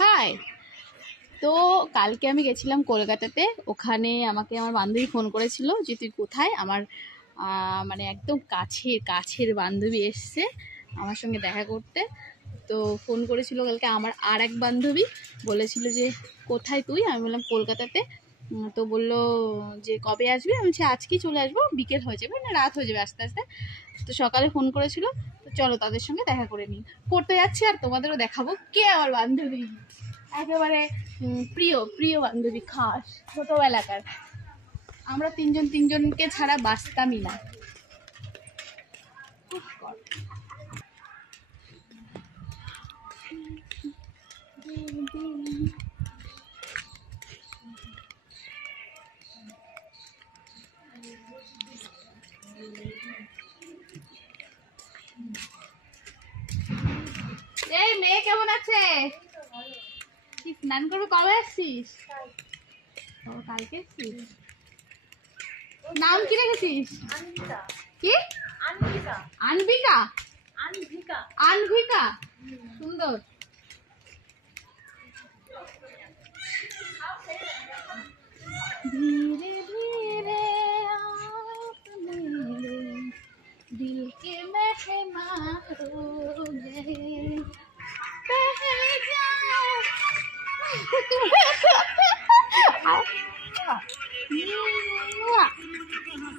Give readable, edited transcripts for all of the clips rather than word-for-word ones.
High. তো কালকে আমি গেছিলাম কলকাতাতে, ওখানে আমাকে আমার বান্ধবী ফোন করেছিল যে তুই কোথায়। আমার মানে একদম কাছের বান্ধবী এসছে আমার সঙ্গে দেখা করতে। তো ফোন করেছিল কালকে আমার আর এক বান্ধবী, বলেছিল যে কোথায় তুই। আমি বললাম কলকাতাতে। তো বললো যে কবে আসবি। আমি বলছি আজকেই চলে আসবো, বিকেল হয়ে যাবে না রাত হয়ে যাবে আস্তে আস্তে। তো সকালে ফোন করেছিল, তো চলো তাদের সঙ্গে দেখা করে নিই। করতে যাচ্ছি আর তোমাদেরও দেখাবো কে আমার বান্ধবী, একেবারে প্রিয় বান্ধবী, খাস ছোটবেলাকার। আমরা তিনজনকে ছাড়া বাঁচতামই না। এই মেয়ে কেমন আছে? কি স্নান করবে? কবে আসছিস? কালকে এসছিস? নাম কি রেখেছিস? কি? আনবিকা। আনভিকা, সুন্দর। ধীরে ধীরে আপনে दिल के मेहमान हो गए,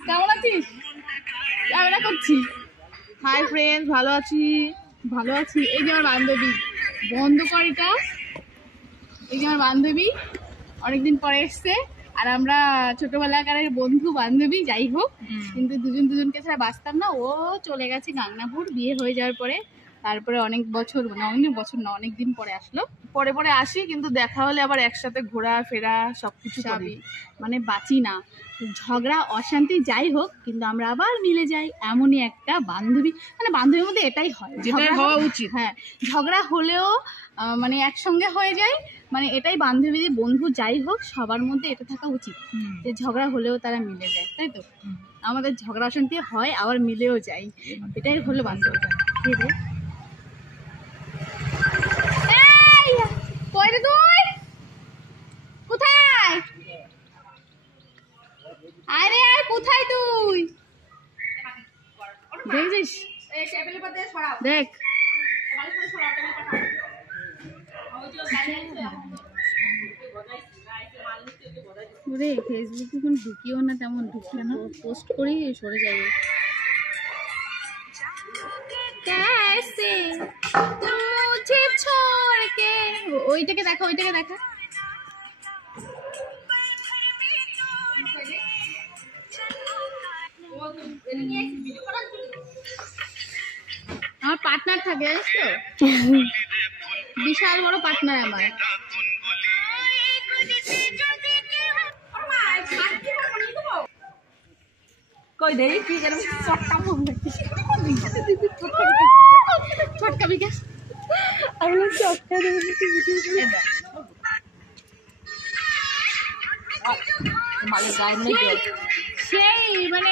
কেমন আছিস? ক্যামেরা করছি। হাই ফ্রেন্ডস, ভালো আছি। এই যে আমার বান্ধবী, বন্ধ কর এটা। এই যে আমার বান্ধবী অনেকদিন পরে এসছে, আর আমরা ছোটবেলাকার বন্ধু বান্ধবী যাই হোক, কিন্তু দুজনকে ছাড়া বাঁচতাম না। ও চলে গেছে গাংনাপুর বিয়ে হয়ে যাওয়ার পরে। তারপরে অনেক বছর, মানে অনেক দিন পরে আসলো। পরে আসি, কিন্তু দেখা হলে আবার একসাথে ঘোরা ফেরা সবকিছু সবই, মানে বাঁচি না। ঝগড়া অশান্তি যাই হোক, কিন্তু আমরা আবার মিলে যাই। এমনই একটা বান্ধবী, মানে বান্ধবীর মধ্যে এটাই হয়, যেটা হওয়া উচিত। হ্যাঁ, ঝগড়া হলেও মানে একসঙ্গে হয়ে যায়। মানে এটাই বান্ধবী বন্ধু যাই হোক সবার মধ্যে এটা থাকা উচিত, যে ঝগড়া হলেও তারা মিলে যায়, তাই তো? আমাদের ঝগড়া অশান্তি হয় আবার মিলেও যায়, এটাই হলো বান্ধবী। ঠিক আছে, কই রে তুই? কোথায়? আরে আর কোথায় তুই? দেখছিস? দেখ ওরে, ফেসবুকে কোনো ঢুকিও না, তেমন ঢুকিও না, পোস্ট করি সরে যাবে। कैसे तुम मुझे छोड़ के, ওইটাকে দেখা। আমার পার্টনার থাকে, জানিস তো, বিশাল বড় পার্টনার আমার। কই দেই কি যেন চটকা বলতে চটকা বিকাশ, আমি চটকা দেব কি ভিডিও মালে গায় মানে সেই মানে